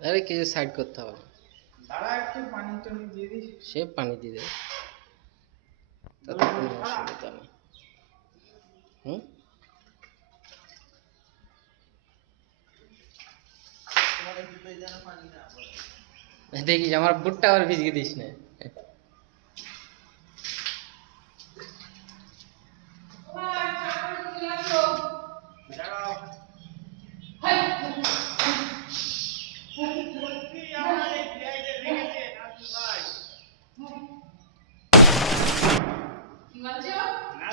আরে কিছু সাইড করতে হবে। দাঁড়া একটু পানি টানি দিয়ে দিই। সে পানি দিয়ে দেবে। তাতে কোনো অসুবিধা নেই। হুম? দেখিস আমার বুটটা আবার ভিজিয়ে দিস না।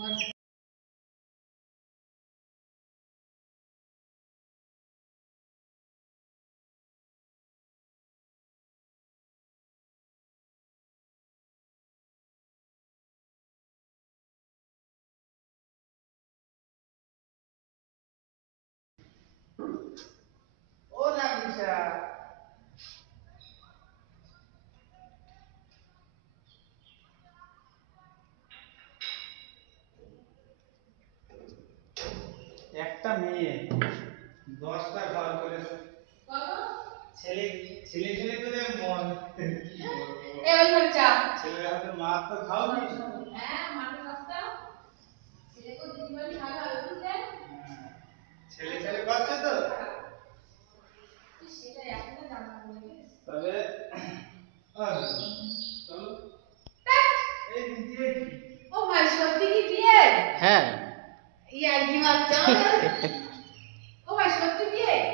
ও রামিসা একটা মেয়ে। দশটা ঘর করেছে ছেলে ছেলে ছেলে করে মন। ছেলে হাতে মার তো খাও নি ছেলে